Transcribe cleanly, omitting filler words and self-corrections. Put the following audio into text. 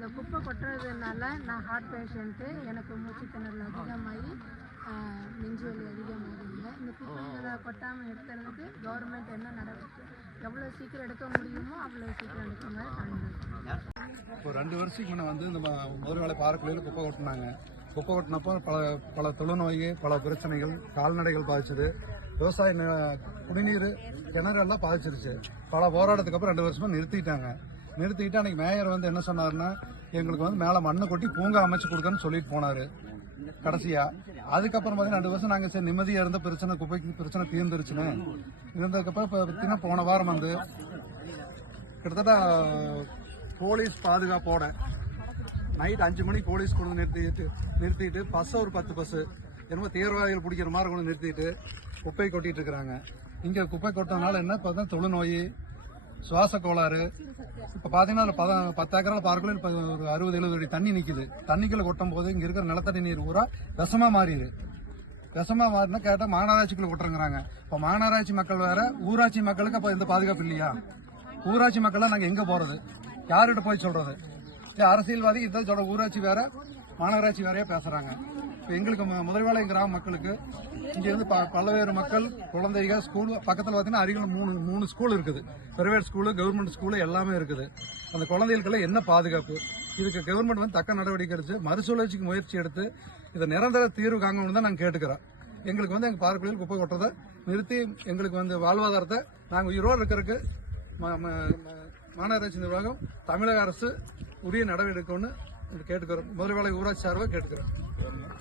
இந்த குப்பை கொட்டுறதுனால நான் ஹார்ட் பேஷண்ட்டு, எனக்கு மூச்சு திணறல் அதிகமாகி நெஞ்சு வலி அதிகமாகுதுங்க. இந்த குப்பைகளை கொட்டாமல் எடுத்துறதுக்கு கவர்மெண்ட் என்ன நடவடிக்கை எவ்வளோ சீக்கிரம் எடுக்க முடியுமோ அவ்வளோ சீக்கிரம் எடுக்குங்க. இப்போ 2 வருஷத்துக்கு முன்னே வந்து இந்த முதல்வேளை பாறைக்குள்ளையில் குப்பை கொட்டினாங்க. குப்பை கொட்டினப்போ பல தொழுநோய், பல பிரச்சனைகள், கால்நடைகள் பாதிச்சது, விவசாய குடிநீர் கிணறுகள்லாம் பாதிச்சிருச்சு. பல போராட்டத்துக்கு அப்புறம் 2 வருஷமா நிறுத்திட்டு அன்னைக்கு மேயர் வந்து என்ன சொன்னாருன்னா, எங்களுக்கு வந்து மேலே மண்ணை கொட்டி பூங்கா அமைச்சு கொடுக்கணும்னு சொல்லிட்டு போனாரு கடைசியா. அதுக்கப்புறம் பார்த்தீங்கன்னா 2 வருஷம் நாங்கள் சரி நிம்மதியாக இருந்த பிரச்சனை, குப்பைக்கு பிரச்சனை தீர்ந்துருச்சுன்னு இருந்ததுக்கப்புறம் இப்போ பார்த்தீங்கன்னா போன வாரம் வந்து கிட்டத்தட்ட போலீஸ் பாதுகாப்போட நைட் 5 மணிக்கு போலீஸ் கொண்டு நிறுத்திட்டு பஸ் ஒரு 10 பஸ் என்னமோ தீவிரவாதிகள் பிடிக்கிற மாதிரி கொண்டு நிறுத்திட்டு குப்பை கொட்டிட்டு இருக்கிறாங்க. இங்கே குப்பை கொட்டதுனால என்ன பார்த்தா தொழுநோய், சுவாச கோளாறு. இப்போ பார்த்தீங்கன்னா 10 ஏக்கரால் பார்க்கல இப்போ ஒரு 60-70 அடி தண்ணி நிற்குது. தண்ணிக்குள்ள கொட்டும் போது இங்கே இருக்கிற நிலத்தடி நீர் பூரா விஷமா மாறினா கேட்டால் மாநகராட்சிக்குள்ள கொட்டுறங்கிறாங்க. இப்போ மாநகராட்சி மக்கள் வேற, ஊராட்சி மக்களுக்கு அப்போ எந்த பாதுகாப்பு இல்லையா? ஊராட்சி மக்கள்லாம் நாங்கள் எங்கே போகிறது? யார்கிட்ட போய் சொல்றது? அரசியல்வாதி இதான் சொல்ற, ஊராட்சி வேற மாநகராட்சி வேறையா பேசுறாங்க. இப்போ எங்களுக்கு முதல்வேளை கிராம மக்களுக்கு இங்கிருந்து பல்வேறு மக்கள், குழந்தைகள், ஸ்கூல் பக்கத்தில் பார்த்தீங்கன்னா அருகில் 3 ஸ்கூல் இருக்குது. பிரைவேட் ஸ்கூலு, கவர்மெண்ட் ஸ்கூலு எல்லாமே இருக்குது. அந்த குழந்தைகளுக்கெல்லாம் என்ன பாதுகாப்பு? இதுக்கு கவர்மெண்ட் வந்து தக்க நடவடிக்கை எடுத்து மறுசுழற்சிக்கு முயற்சி எடுத்து இதை நிரந்தர தீர்வு காங்கணும்னு தான் நாங்கள் கேட்டுக்கிறோம். எங்களுக்கு வந்து எங்கள் பாறைக்குள்ளையில் குப்பை கொட்டுறதை நிறுத்தி எங்களுக்கு வந்து வாழ்வாதாரத்தை நாங்கள் உயிரோடு இருக்கிறதுக்கு மாநகராட்சி நிர்வாகம், தமிழக அரசு உரிய நடவடிக்கை எடுக்கணும்னு கேட்டுக்கிறோம். முதல்வேளை ஊராட்சி சார்பாக கேட்டுக்கிறோம்.